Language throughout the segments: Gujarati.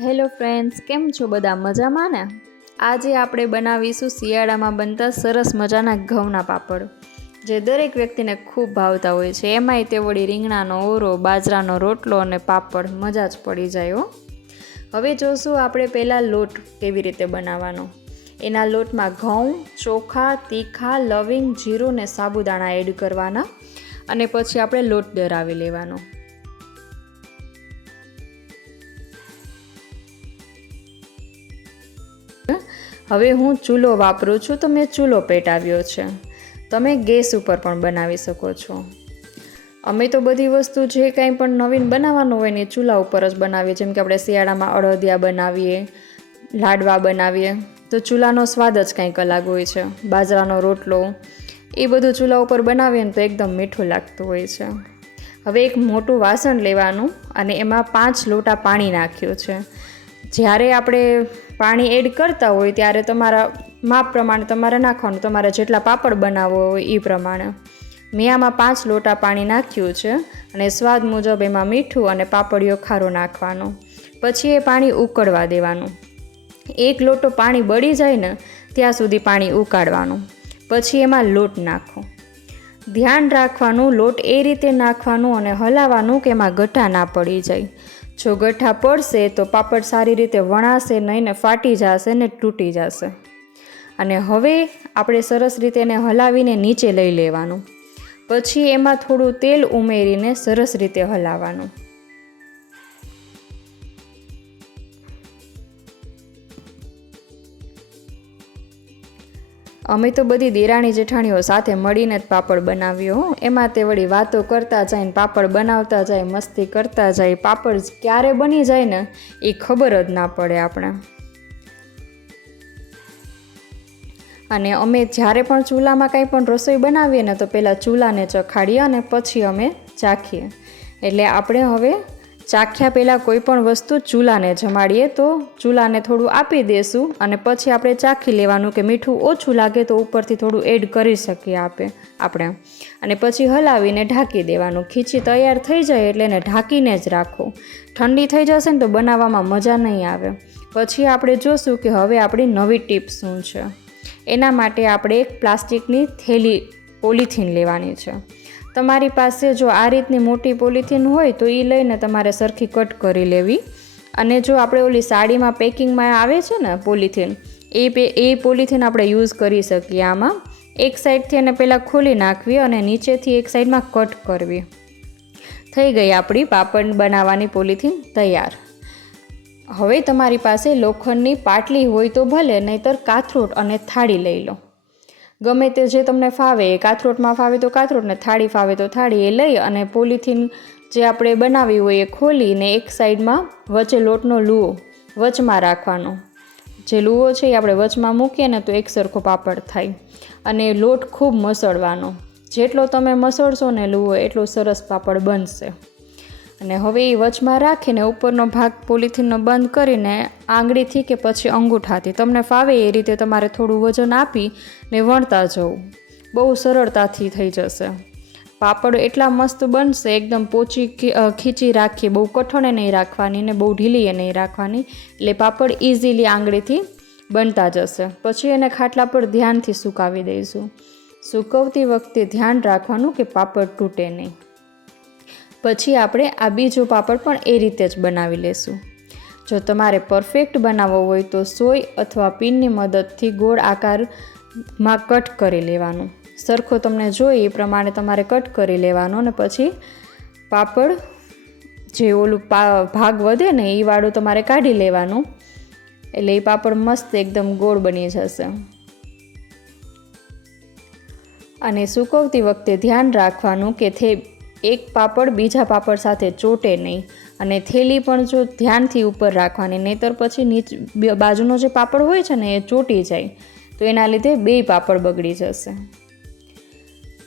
હેલો ફ્રેન્ડ્સ, કેમ છો બધા? મજામાં ને? આજે આપણે બનાવીશું શિયાળામાં બનતા સરસ મજાના ઘઉંના પાપડ, જે દરેક વ્યક્તિને ખૂબ ભાવતા હોય છે. એમાંય તે વળી રીંગણાનો ઓરો, બાજરાનો રોટલો અને પાપડ, મજા જ પડી જાય હો. હવે જોશું આપણે પહેલાં લોટ કેવી રીતે બનાવવાનો. એના લોટમાં ઘઉં, ચોખા, તીખા, લવિંગ, જીરું ને સાબુદાણા એડ કરવાના અને પછી આપણે લોટ દરાવી લેવાનો. હવે હું ચૂલો વાપરું છું, તો મેં ચૂલો પેટાવ્યો છે. તમે ગેસ ઉપર પણ બનાવી શકો છો. અમે તો બધી વસ્તુ જે કાંઈ પણ નવીન બનાવવાનું હોય ને ચૂલા ઉપર જ બનાવીએ. જેમ કે આપણે શિયાળામાં અડદિયા બનાવીએ, લાડવા બનાવીએ, તો ચૂલાનો સ્વાદ જ કંઈક અલગ હોય છે. બાજરાનો રોટલો એ બધું ચૂલા ઉપર બનાવીએ ને તો એકદમ મીઠું લાગતું હોય છે. હવે એક મોટું વાસણ લેવાનું અને એમાં 5 લોટા પાણી નાખ્યું છે. જ્યારે આપણે પાણી એડ કરતા હોય ત્યારે તમારા માપ પ્રમાણે તમારે નાખવાનું, તમારે જેટલા પાપડ બનાવવો હોય એ પ્રમાણે. મેં આમાં 5 લોટા પાણી નાખ્યું છે અને સ્વાદ મુજબ એમાં મીઠું અને પાપડીઓ ખારો નાખવાનો. પછી એ પાણી ઉકળવા દેવાનું. 1 લોટો પાણી બળી જાય ને ત્યાં સુધી પાણી ઉકાળવાનું. પછી એમાં લોટ નાખો. ધ્યાન રાખવાનું, લોટ એ રીતે નાખવાનું અને હલાવવાનું કે એમાં ગઠ્ઠા ના પડી જાય. જો ગઠ્ઠા પડશે તો પાપડ સારી રીતે વણાશે નહીં ને ફાટી જશે ને તૂટી જશે. અને હવે આપણે સરસ રીતે એને હલાવીને નીચે લઈ લેવાનું. પછી એમાં થોડું તેલ ઉમેરીને સરસ રીતે હલાવવાનું. અમે તો બધી દેરાણી જેઠાણીઓ સાથે મળીને જ પાપડ બનાવ્યો. એમાં તે વળી વાતો કરતા જાય ને પાપડ બનાવતા જાય, મસ્તી કરતા જાય. પાપડ ક્યારે બની જાય ને એ ખબર જ ના પડે આપણે. અને અમે જ્યારે પણ ચૂલામાં કંઈ પણ રસોઈ બનાવીએ ને તો પહેલાં ચૂલાને ચખાડીએ અને પછી અમે ચાખીએ. એટલે આપણે હવે ચાખ્યા પહેલાં કોઈ પણ વસ્તુ ચૂલાને જમાડીએ તો ચૂલાને થોડું આપી દઈશું અને પછી આપણે ચાખી લેવાનું કે મીઠું ઓછું લાગે તો ઉપરથી થોડું એડ કરી શકીએ આપણે. અને પછી હલાવીને ઢાંકી દેવાનું. ખીચી તૈયાર થઈ જાય એટલે એને ઢાંકીને જ રાખો. ઠંડી થઈ જશે ને તો બનાવવામાં મજા નહીં આવે. પછી આપણે જોશું કે હવે આપણી નવી ટીપ શું છે. એના માટે આપણે એક પ્લાસ્ટિકની થેલી પોલિથીન લેવાની છે. તમારી પાસે જો આ રીતની મોટી પોલિથીન હોય તો એ લઈને તમારે સરખી કટ કરી લેવી. અને જો આપણે ઓલી સાડીમાં પેકિંગમાં આવે છે ને પોલિથીન, એ પોલિથીન આપણે યુઝ કરી શકીએ. આમાં એક સાઈડથી એને પહેલાં ખોલી નાખવી અને નીચેથી એક સાઈડમાં કટ કરવી. થઈ ગઈ આપણી પાપડ બનાવવાની પોલિથીન તૈયાર. હવે તમારી પાસે લોખંડની પાટલી હોય તો ભલે, નહીંતર કાથરોટ અને થાળી લઈ લો. ગમે તે જે તમને ફાવે, કાથરોટમાં ફાવે તો કાથરોટ ને થાળી ફાવે તો થાળી, એ લઈ અને પોલિથીન જે આપણે બનાવી હોય એ ખોલીને એક સાઈડમાં વચ્ચે લોટનો લૂવો વચમાં રાખવાનો. જે લૂવો છે એ આપણે વચમાં મૂકીએ ને તો એક સરખો પાપડ થાય. અને લોટ ખૂબ મસળવાનો. જેટલો તમે મસળશો ને લૂવો એટલો સરસ પાપડ બનશે. અને હવે એ વચમાં રાખીને ઉપરનો ભાગ પોલિથીનનો બંધ કરીને આંગળીથી કે પછી અંગૂઠાથી તમને ફાવે એ રીતે તમારે થોડું વજન આપી ને વણતા જવું. બહુ સરળતાથી થઈ જશે. પાપડ એટલા મસ્ત બનશે, એકદમ પોચી ખીચી રાખીએ, બહુ કઠણે નહીં રાખવાની ને બહુ ઢીલીએ નહીં રાખવાની. એટલે પાપડ ઇઝીલી આંગળીથી બનતા જશે. પછી એને ખાટલા પર ધ્યાનથી સુકાવી દઈશું. સૂકવતી વખતે ધ્યાન રાખવાનું કે પાપડ તૂટે નહીં. પછી આપણે આ બીજો પાપડ પણ એ રીતે જ બનાવી લેશું. જો તમારે પરફેક્ટ બનાવવો હોય તો સોય અથવા પિનની મદદથી ગોળ આકારમાં કટ કરી લેવાનું. સરખો તમને જોઈએ એ પ્રમાણે તમારે કટ કરી લેવાનો અને પછી પાપડ જે ઓલું ભાગ વધે ને એ વાળું તમારે કાઢી લેવાનું. એટલે એ પાપડ મસ્ત એકદમ ગોળ બની જશે. અને સૂકવતી વખતે ધ્યાન રાખવાનું કે એક પાપડ બીજા પાપડ સાથે ચોટે નહીં. અને થેલી પણ જો ધ્યાનથી ઉપર રાખવાની, નહીંતર પછી બાજુનો જે પાપડ હોય છે ને એ ચોટી જાય તો એના લીધે 2 પાપડ બગડી જશે.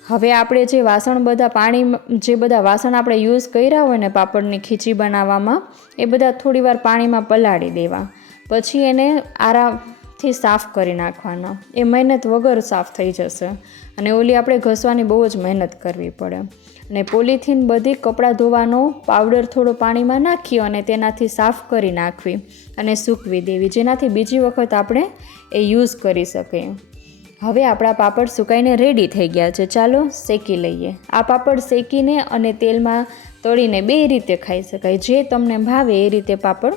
હવે આપણે જે બધા વાસણ આપણે યુઝ કર્યા હોય ને પાપડની ખીચી બનાવવામાં, એ બધા થોડીવાર પાણીમાં પલાળી દેવા. પછી એને આરામથી થી સાફ કરી નાખવાનો. એ મહેનત વગર સાફ થઈ જશે અને ઓલી આપણે ઘસવાની બહુ જ મહેનત કરવી પડે. અને પોલિથીન બધી કપડાં ધોવાનો પાવડર થોડો પાણીમાં નાખી અને તેનાથી સાફ કરી નાખવી અને સૂકવી દેવી, જેનાથી બીજી વખત આપણે એ યુઝ કરી શકીએ. હવે આપણા પાપડ સુકાઈને રેડી થઈ ગયા છે. ચાલો શેકી લઈએ. આ પાપડ શેકીને અને તેલમાં તળીને બે રીતે ખાઈ શકાય. જે તમને ભાવે એ રીતે પાપડ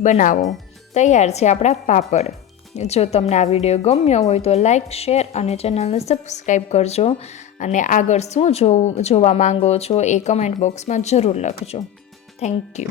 બનાવો. તૈયાર છે આપણા પાપડ. જો તમને આ વિડીયો ગમ્યો હોય તો લાઈક, શેર અને ચેનલને સબસ્ક્રાઈબ કરજો. અને આગળ શું જોવા માંગો છો એ કમેન્ટ બોક્સમાં જરૂર લખજો. Thank you.